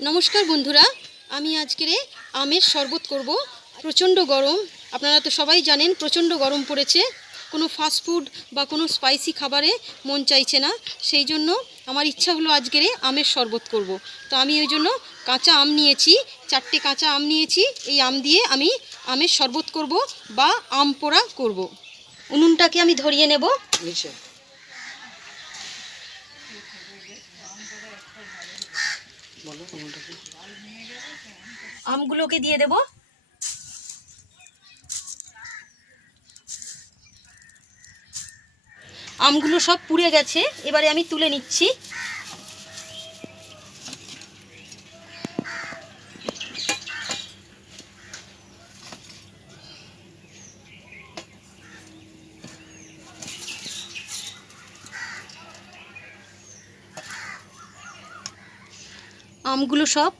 নমস্কার বন্ধুরা, আমি আজকের আমের শরবত করব। প্রচণ্ড গরম, আপনারা তো সবাই জানেন প্রচণ্ড গরম পড়েছে। কোনো ফাস্ট ফুড বা কোনো স্পাইসি খাবারে মন চাইছে না। সেই জন্য আমার ইচ্ছা হলো আজকের আমের শরবত করব। তো আমি ওই জন্য কাঁচা আম নিয়েছি, চারটে কাঁচা আম নিয়েছি। এই আম দিয়ে আমি আমের শরবত করব বা আম পোড়া করব। উনুনটাকে আমি ধরিয়ে নেব। নিচে। আমগুলোকে দিয়ে দেব। আমগুলো সব পুড়ে গেছে। এবারে আমি তুলে নিচ্ছি। আমগুলো সব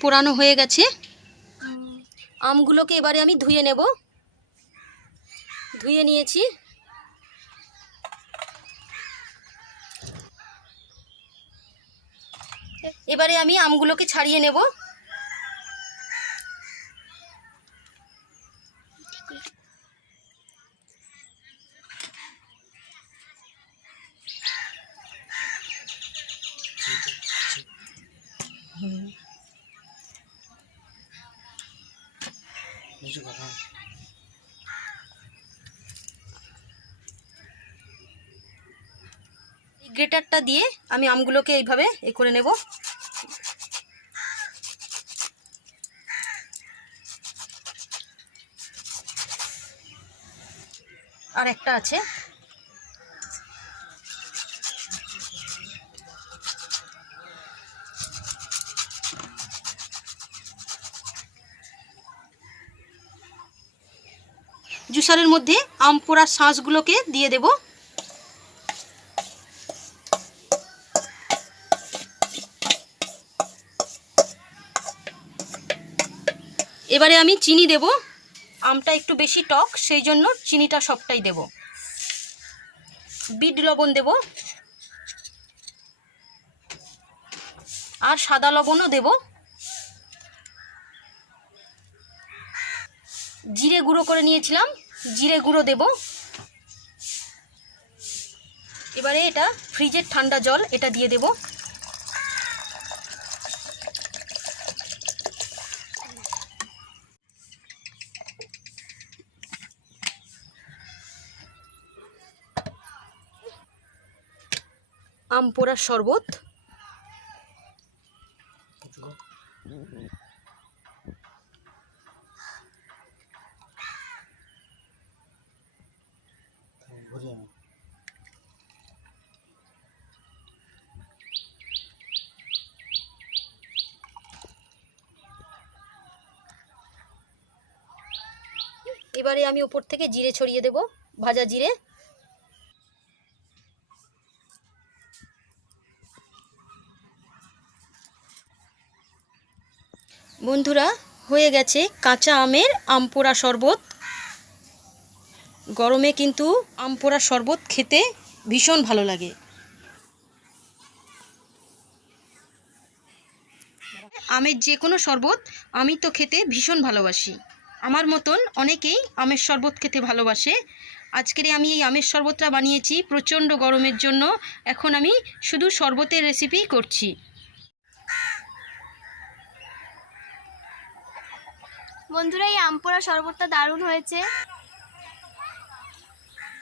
পোড়ানো হয়ে গেছে। আমগুলোকে এবারে আমি ধুয়ে নেব। ধুয়ে নিয়েছি। এবারে আমি আমগুলোকে ছাড়িয়ে নেব। গ্রেটারটা দিয়ে আমি আমগুলোকে এইভাবে এ করে নেব। আর একটা আছে। জুসারের মধ্যে আম পোড়ার শাঁসগুলোকে দিয়ে দেবো। এবারে আমি চিনি দেব। আমটা একটু বেশি টক, সেই জন্য চিনিটা সবটাই দেব। বিট লবণ দেব। আর সাদা লবণও দেব। জিরে গুঁড়ো করে নিয়েছিলাম। জিরে গুঁড়ো দেব। এবারে এটা ফ্রিজের ঠান্ডা জল এটা দিয়ে দেবো। আম পোড়ার শরবত। আয়। এবারে আমি ওপর থেকে জিরে ছড়িয়ে দেব, ভাজা জিরে বন্ধুরা, হয়ে গেছে কাঁচা আমের আমপোড়া শরবত গরমে কিন্তু আম আমপোড়া শরবত খেতে ভীষণ ভালো লাগে। আমের যে কোনো শরবত আমি তো খেতে ভীষণ ভালোবাসি। আমার মতন অনেকেই আমের শরবত খেতে ভালোবাসে। আজকের আমি এই আমের শরবতটা বানিয়েছি প্রচণ্ড গরমের জন্য। এখন আমি শুধু শরবতের রেসিপিই করছি। বন্ধুরা, এই আম আমপোড়া শরবতটা দারুণ হয়েছে।